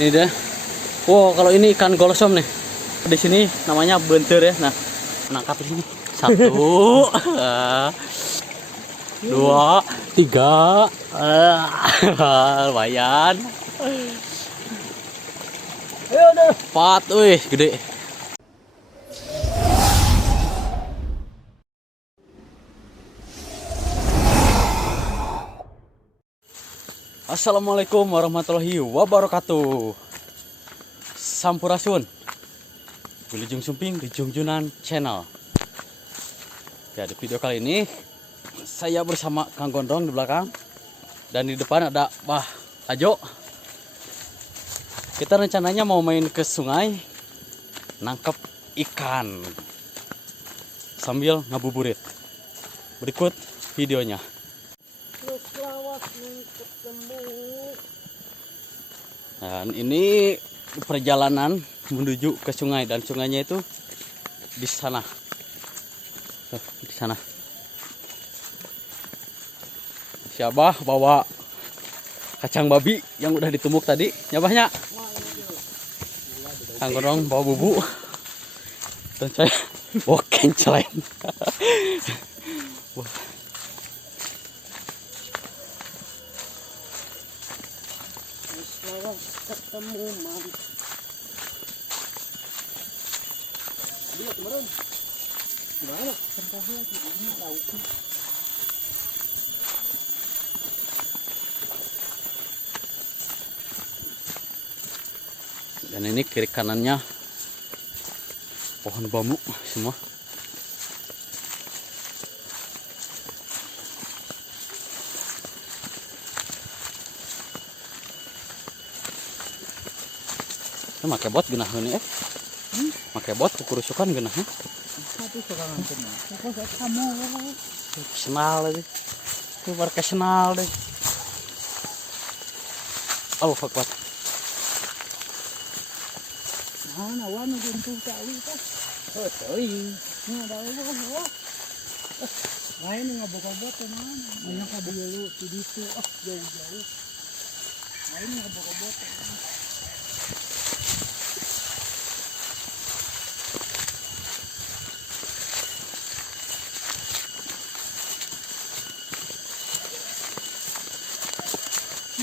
Ini dia. Wow, kalau ini ikan golsom nih. Di sini namanya bentur ya. Nah, menangkap di sini. 1, 2, 3. Lumayan. 4, wih, gede. Assalamualaikum warahmatullahi wabarakatuh. Sampurasun. Wilujeng Sumping di Jungjunan Channel. Ya, di video kali ini saya bersama Kang Gondrong di belakang dan di depan ada Bah Ajo. Kita rencananya mau main ke sungai nangkep ikan sambil ngabuburit. Berikut videonya. Dan ini perjalanan menuju ke sungai, dan sungainya itu di sana. Di sana. Si Abah bawa kacang babi yang udah ditumuk tadi. Ya Bahnya. Kang Gondrong bawa bubuk. Dan saya bawa kencelain. Ketemu mam. Lihat kemarin. Gimana? Tempatnya lagi ini lauk. Dan ini kiri kanannya pohon bambu semua. Pakai bot genah ini pakai bot kurusukan genah Satu serangan kena. Kok kamu profesional deh. Itu profesional deh. Oh, fakbat. Nah, warna bentuk kali tas. Oh, sorry. Ini ada apa? Lain ngabok-ngabok teman. Banyak kabulu di situ. Jauh-jauh. Lain ngabok-ngabok.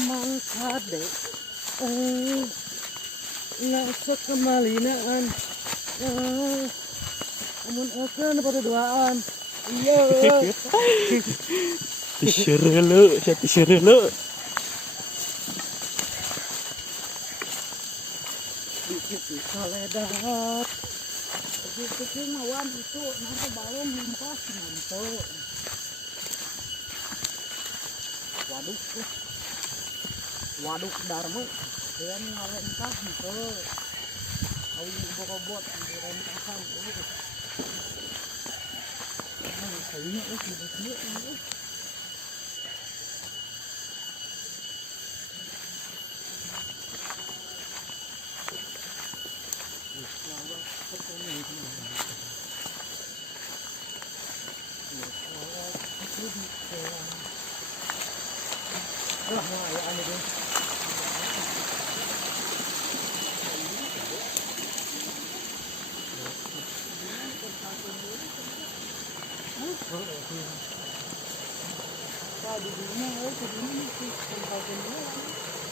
Mangkade ngasa kemalinaan amun akan pada duaan iya Tisirelu, saya tisirelu. dikit soledat dikit mawan itu nanti balong limpas nanti waduk darmu dan ngalengkah gitu awi bokobot di rentakan itu kayaknya gitu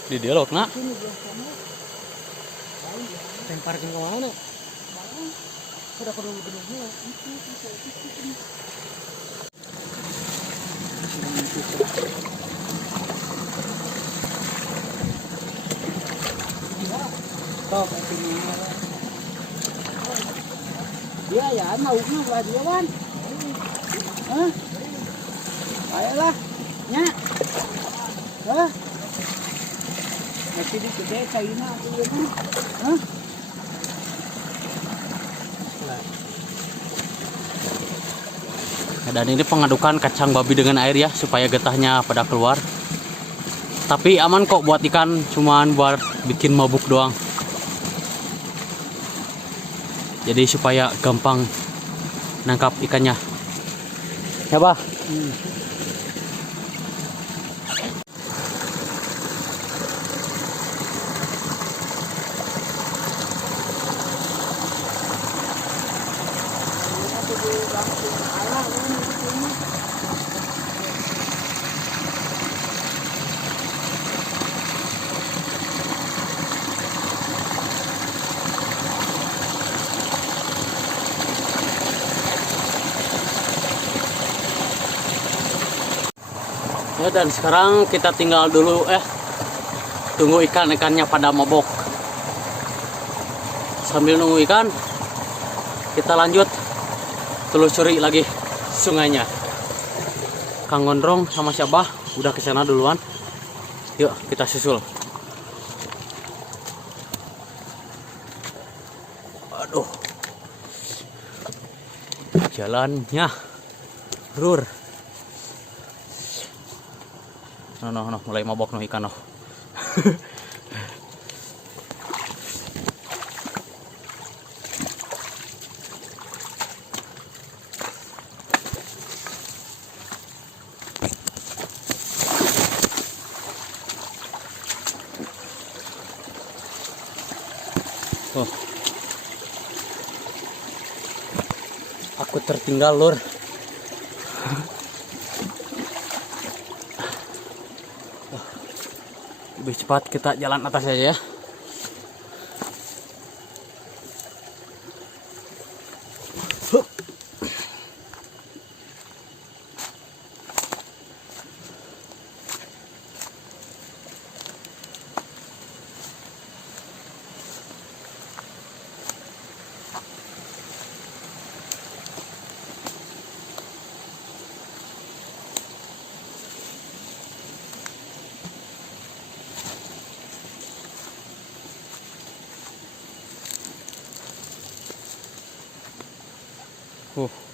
Di dialog nak. Tempar ke mana? Sudah perlu benar-benar Stop ini. Dia ya mau lah dia wan. Hah? Ayolah. Nya. Hah? Masih di gede kaina aku ya. Hah? Dan ini pengadukan kacang babi dengan air ya, supaya getahnya pada keluar. Tapi aman kok buat ikan, cuman buat bikin mabuk doang. Jadi supaya gampang nangkap ikannya. Ya, Bah? Ya, dan sekarang kita tinggal dulu tunggu ikan-ikannya pada mabok. Sambil nunggu ikan, kita lanjut telusuri lagi sungainya. Kang Gondrong sama si Abah udah ke sana duluan. Yuk kita susul. Aduh, jalannya rur. No, mulai mabok no ikan no. Oh. Aku tertinggal, lur. Lebih cepat kita jalan atas aja ya.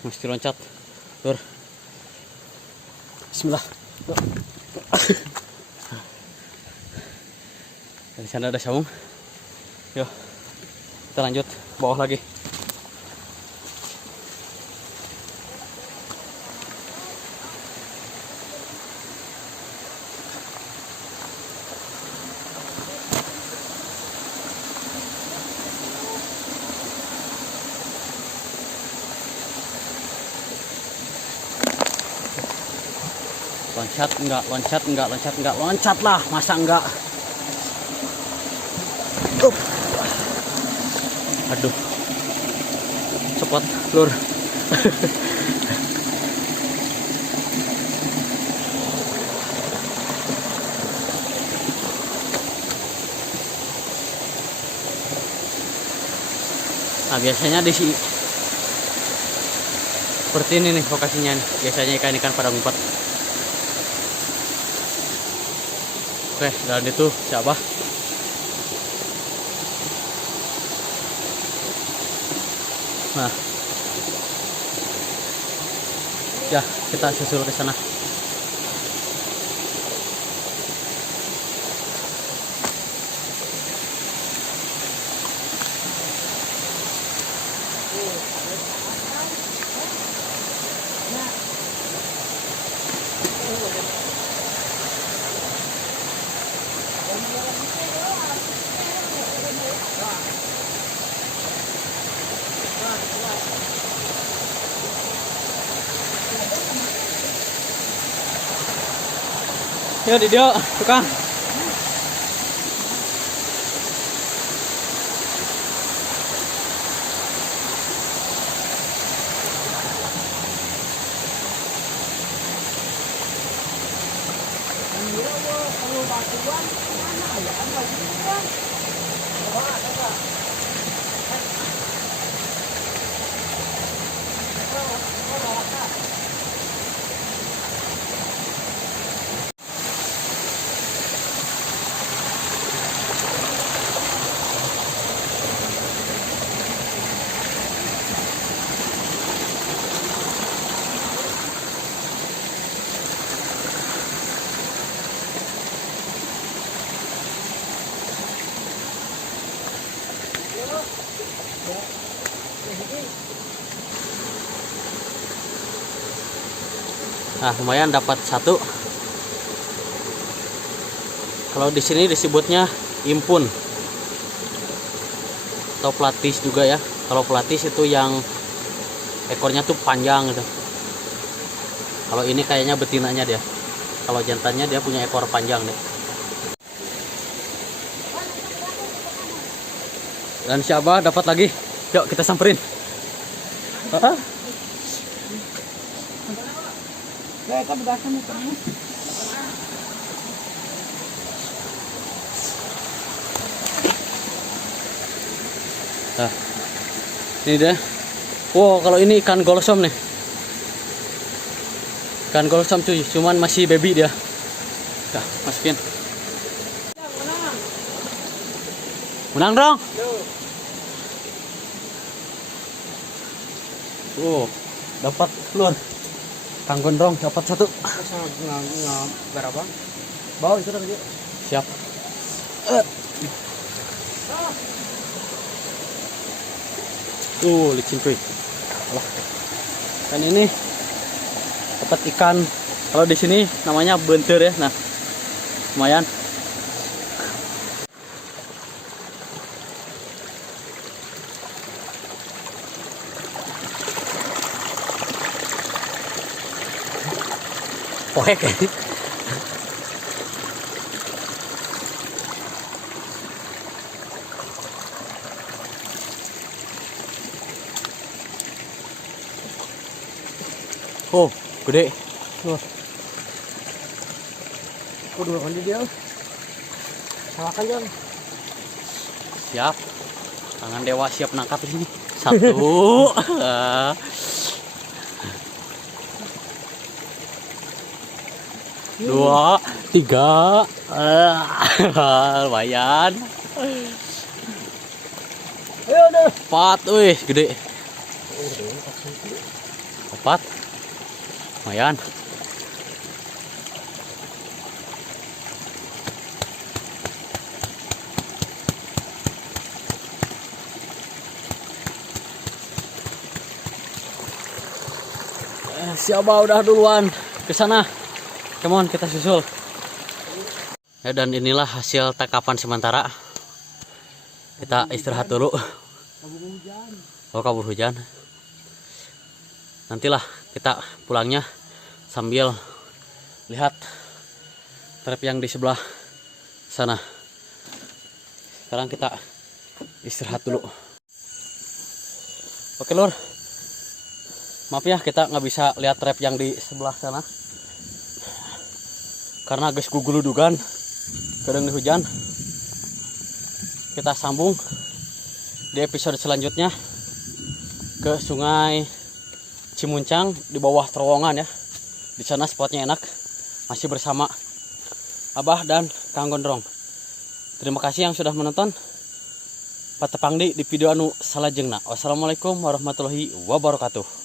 Mesti loncat, lur. Bismillah. Di sana ada saung. Yuk, kita lanjut bawah lagi. Loncat lah, masa enggak? Aduh, cepet, lur. Nah, biasanya di sini seperti ini nih lokasinya nih. Biasanya ikan-ikan pada ngumpet. Oke, dan itu siapa? Nah, ya kita susul ke sana. Yo di dia tukang. Nah, lumayan dapat satu. Kalau di sini disebutnya impun atau pelatis juga ya. Kalau pelatis itu yang ekornya tuh panjang gitu. Kalau ini kayaknya betinanya dia. Kalau jantannya dia punya ekor panjang deh. Dan si Abah dapat lagi. Yuk kita samperin. Kita bedakan itu. Nah, ini dia. Wow, kalau ini ikan golsom nih. Ikan golsom cuy, cuman masih baby dia. Dah, masukin. Menang dong. Dapat telur. Kang Gondrong dapat satu. Berapa? Bawa itu tadi. Siap. Licin cuy. Allah. Dan ini dapat ikan. Kalau di sini namanya bentir ya. Nah, lumayan. Poek ya. Oh, gede. Tuh. Dua kali dia. Salakan Jon. Siap. Tangan dewa siap nangkap di sini. Satu. Dua, tiga. Lumayan. Ayo deh. Empat, wih, gede. Empat. Lumayan. Siapa udah duluan ke sana? Come on, kita susul. Ya, dan inilah hasil tangkapan sementara. Kita istirahat dulu. Oh, kabur hujan. Nantilah kita pulangnya sambil lihat trap yang di sebelah sana. Sekarang kita istirahat dulu. Oke lur, maaf ya kita nggak bisa lihat trap yang di sebelah sana karena guys guguludugan kadang di hujan. Kita sambung di episode selanjutnya ke Sungai Cimuncang di bawah terowongan ya. Di sana spotnya enak. Masih bersama Abah dan Kang Gondrong. Terima kasih yang sudah menonton. Patepangdi di video anu salajengna. Wassalamualaikum warahmatullahi wabarakatuh.